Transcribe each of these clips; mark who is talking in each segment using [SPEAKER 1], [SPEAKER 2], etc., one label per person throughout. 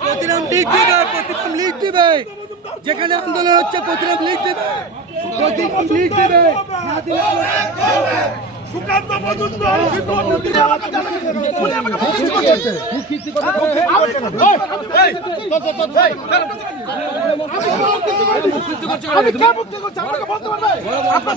[SPEAKER 1] প্রতিরাম লিখ দিবে প্রতিরাম লিখ দিবে যেখানে আন্দোলন হচ্ছে প্রতিরাম লিখ দিবে প্রতিরাম লিখ দিবে
[SPEAKER 2] সুকান্ত মজুমদার। আমি কে মুক্তি করছি আমাকে বলতে পারবে আপনার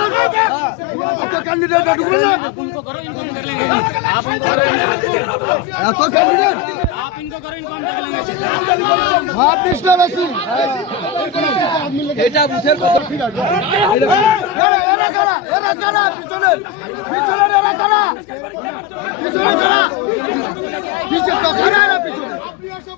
[SPEAKER 1] রাখেন কি লাগা দেবে ওই কি রাখেন কি
[SPEAKER 2] এত ক্যান্ডিডেট নাকি আপনি ঢুকতে আমার লাগবে ঢুকতে এত ক্যান্ডিডেট ঢুকবে না এত ক্যান্ডিডেট হাত দিসলে বেশি
[SPEAKER 1] এটা বুঝের কথা
[SPEAKER 2] এরা এরা কারা? এরা কারা? পিছনে পিছনে এরা কারা? পিছনে কারা পিছনে তো কারা এরা পিছনে হাত দিয়ে দেবে ভালো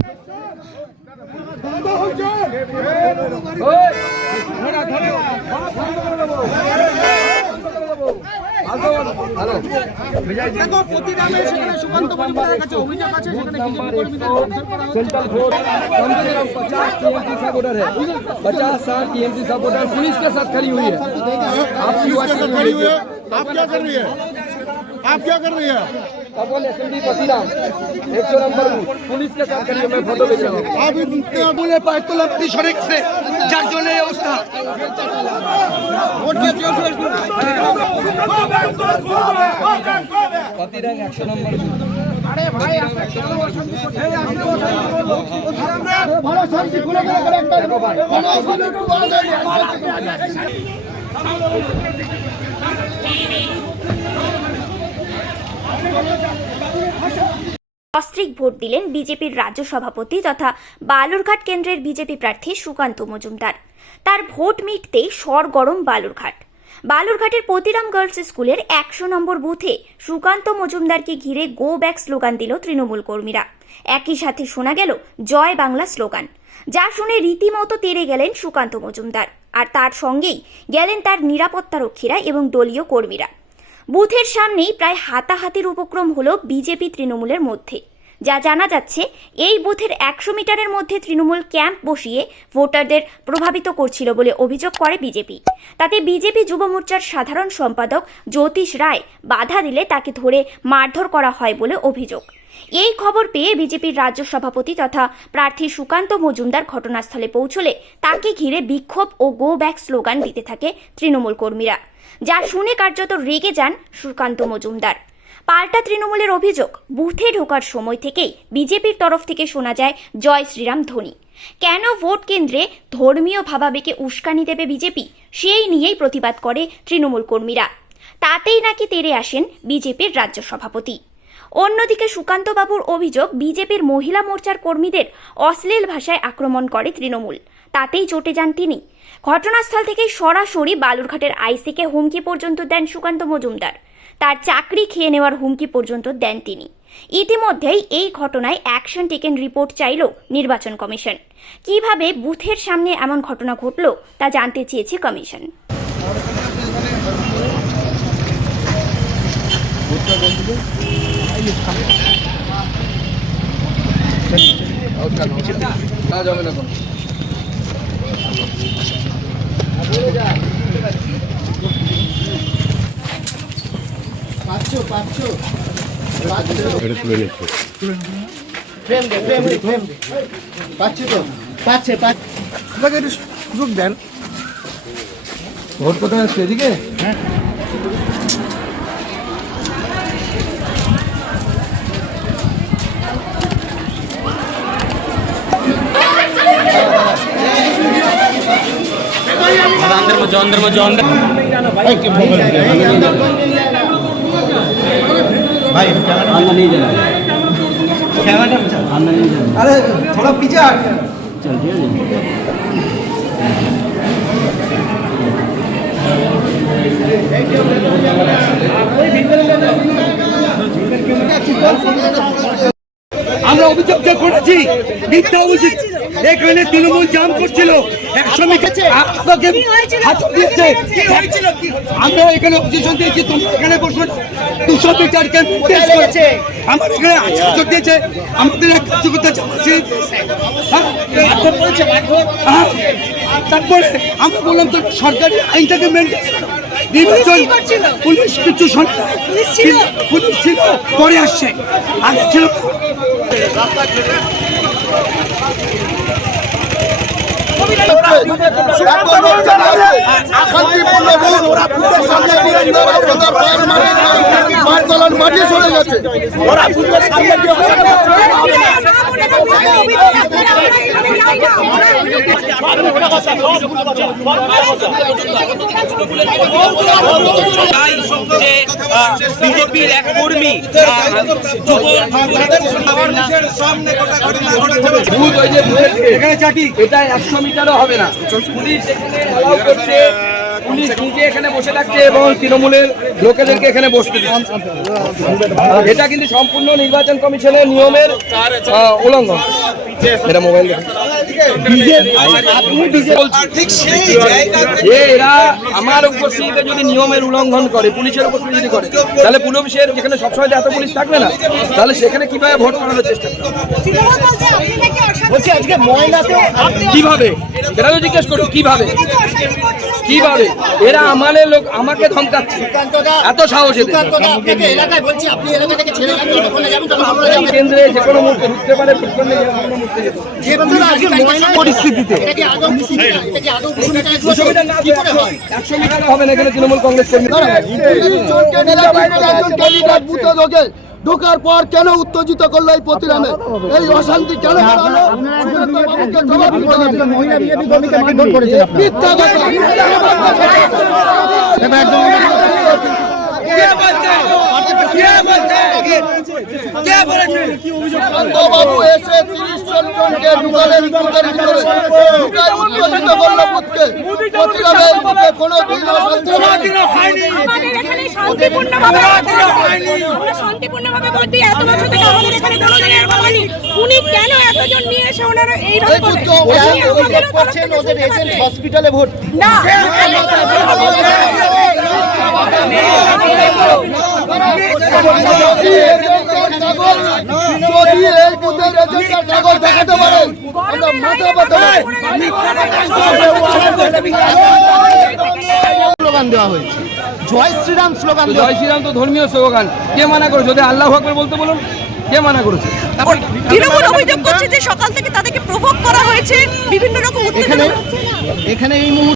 [SPEAKER 1] से पचास टीएमसी सपोर्टर है साठ टीएमसी सपोर्टर है
[SPEAKER 2] पुलिस के साथ खड़ी हुई है आप क्या कर रही है आप क्या कर रही है
[SPEAKER 1] कपल असेंबली पतिराम एक सौ नंबर बूथ, पुलिस के साथ खड़ी है मैं फोटो भेज रहा हूँ
[SPEAKER 2] आप
[SPEAKER 1] বলে পায় তোলা মাটি সরে গেছে যার জন্য এই অবস্থা পতিরাম একশো নম্বর
[SPEAKER 2] ভালো শান্তি খুলে গেলে করে একটা ভালো
[SPEAKER 3] অস্ত্রিক ভোট দিলেন বিজেপির রাজ্য সভাপতি তথা বালুরঘাট কেন্দ্রের বিজেপি প্রার্থী সুকান্ত মজুমদার। তার ভোট মিটতেই সরগরম বালুরঘাট। বালুরঘাটের পতিরাম গার্লস স্কুলের একশো নম্বর বুথে সুকান্ত মজুমদারকে ঘিরে গো ব্যাক স্লোগান দিল তৃণমূল কর্মীরা। একই সাথে শোনা গেল জয় বাংলা স্লোগান, যা শুনে রীতিমতো তেড়ে গেলেন সুকান্ত মজুমদার। আর তার সঙ্গেই গেলেন তার নিরাপত্তারক্ষীরা এবং দলীয় কর্মীরা। বুথের সামনেই প্রায় হাতাহাতির উপক্রম হলো বিজেপি তৃণমূলের মধ্যে। যা জানা যাচ্ছে, এই বুথের একশো মিটারের মধ্যে তৃণমূল ক্যাম্প বসিয়ে ভোটারদের প্রভাবিত করছিল বলে অভিযোগ করে বিজেপি। তাতে বিজেপি যুব মোর্চার সাধারণ সম্পাদক জ্যোতিষ রায় বাধা দিলে তাকে ধরে মারধর করা হয় বলে অভিযোগ। এই খবর পেয়ে বিজেপির রাজ্য সভাপতি তথা প্রার্থী সুকান্ত মজুমদার ঘটনাস্থলে পৌঁছলে তাকে ঘিরে বিক্ষোভ ও গো ব্যাক স্লোগান দিতে থাকে তৃণমূল কর্মীরা। যা শুনে কার্যত রেগে যান সুকান্ত মজুমদার। পাল্টা তৃণমূলের অভিযোগ, বুথে ঢোকার সময় থেকেই বিজেপির তরফ থেকে শোনা যায়, জয় শ্রীরাম ধ্বনি কেন ভোট কেন্দ্রে ধর্মীয় ভাবাবেগে উস্কানি দেবে বিজেপি? সেই নিয়েই প্রতিবাদ করে তৃণমূল কর্মীরা। তাতেই নাকি তেড়ে আসেন বিজেপির রাজ্য সভাপতি। অন্যদিকে সুকান্ত বাবুর অভিযোগ, বিজেপির মহিলা মোর্চার কর্মীদের অশ্লীল ভাষায় আক্রমণ করে তৃণমূল। তাতেই চটে যান তিনি। ঘটনাস্থল থেকে সরাসরি বালুরঘাটের আইসিকে হুমকি পর্যন্ত দেন সুকান্ত মজুমদার। তার চাকরি খেয়ে নেওয়ার হুমকি পর্যন্ত দেন তিনি। ইতিমধ্যেই এই ঘটনায় অ্যাকশন টেকেন রিপোর্ট চাইল নির্বাচন কমিশন। কীভাবে বুথের সামনে এমন ঘটনা ঘটল তা জানতে চেয়েছে কমিশন।
[SPEAKER 2] পাচ্ছো পাচ্ছো
[SPEAKER 4] এটা তুলে নিচ্ছে
[SPEAKER 2] ফ্রেম দে প্রেম দে ফ্রেম দে। পাচ্ছে তো। পাচ্ছে পাচ্ছে
[SPEAKER 1] সুযোগ দেন। ভোট কোথায় আসছে এদিকে? জন ধর্ম জন ভাই আমরা নিয়ে যাবেন আরে অভিযোগ যে করেছি মিথ্যা অভিযোগ। এখানে তৃণমূল জাম করছিল। একশো আপনাকে আমরা এখানে অপোজিশন দিয়েছি তোমরা এখানে বসো দুশো মিটার করেছে। আমার এখানে হাজর দিয়েছে আমাদের কার্যকর্তা জামাছি হ্যাঁ? তারপরে আমরা বললাম তো সরকারি আইনটাকে মেনটেন নির্বাচন পুলিশ কিছু শোনে। পুলিশ ছিল পরে আসছে। আগে ছিল।
[SPEAKER 2] মাটি সরে গেছে। ওরা সামনে
[SPEAKER 5] তাই যে বিজেপির এক কর্মী
[SPEAKER 1] এখানে চাটি, এটা একশো মিটারও হবে না। পুলিশ বসে থাকছে এবং তৃণমূলের এটা কিন্তু সম্পূর্ণ নির্বাচন কমিশনের নিয়মের উল্লঙ্ঘন এটা মোবাইল এরা আমার উপস্থিতিতে যদি নিয়মের উল্লঙ্ঘন করে পুলিশের উপস্থিতি যদি করে তাহলে পুলিশের যেখানে সবসময় যে এত পুলিশ থাকবে না তাহলে সেখানে কীভাবে ভোট করানোর চেষ্টা করে
[SPEAKER 2] বলছি আজকে ময়নাতে
[SPEAKER 1] কীভাবে? এটা তো জিজ্ঞেস করুন কীভাবে? কীভাবে? এরা আমাদের লোক আমাকে ধমকাচ্ছে। এত সাহস কেন্দ্রে যে কোনো মুহূর্তে ঢুকতে পারে
[SPEAKER 2] পরিস্থিতিতে। হয়?
[SPEAKER 1] একশো মিটার হবে না এখানে তৃণমূল কংগ্রেস কর্মী।
[SPEAKER 2] ঢোকার পর কেন উত্তেজিত করল এই প্রতিরামে? এই অশান্তি কেন জবাব হবে। মিথ্যা বাবু এসে তিরিশ জন জনকে ঢুকালেন বুথের ভিতরে ঢুকায় উত্তেজিত করল বুথকে প্রতিরামে এই বুথে কোনো দিন অশান্তি হয়নি।
[SPEAKER 6] আমাদের এখানে শান্তিপূর্ণভাবে আমরা শান্তিপূর্ণভাবে ভোট দিই এত বছর থেকে আমাদের এখানে কোনোদিন এরকম হয়নি। উনি কেন এতজন নিয়ে এসে ওনারা
[SPEAKER 2] এই
[SPEAKER 6] করে?
[SPEAKER 2] বুথকে ওরা অভিযোগ করছেন ওদের এজেন্ট হসপিটালে ভর্তি।
[SPEAKER 6] না।
[SPEAKER 2] যদি এজেন্টের কাগজ যদি এই বুথের এজেন্টের কাগজ দেখাতে পারেন আমরা মাথা পাতে স্লোগান দেওয়া হয়েছে। জয় শ্রীরাম স্লোগান
[SPEAKER 1] জয় শ্রীরাম তো ধর্মীয় স্লোগান। কে মানা করেছে? যদি আল্লাহ আকবর বলতে বলুন। কে মানা করেছে?
[SPEAKER 6] তৃণমূল অভিযোগ করছে যে সকাল থেকে তাদেরকে প্রভোগ করা হয়েছে বিভিন্ন রকম
[SPEAKER 2] এখানে এখানে এই মুহূর্তে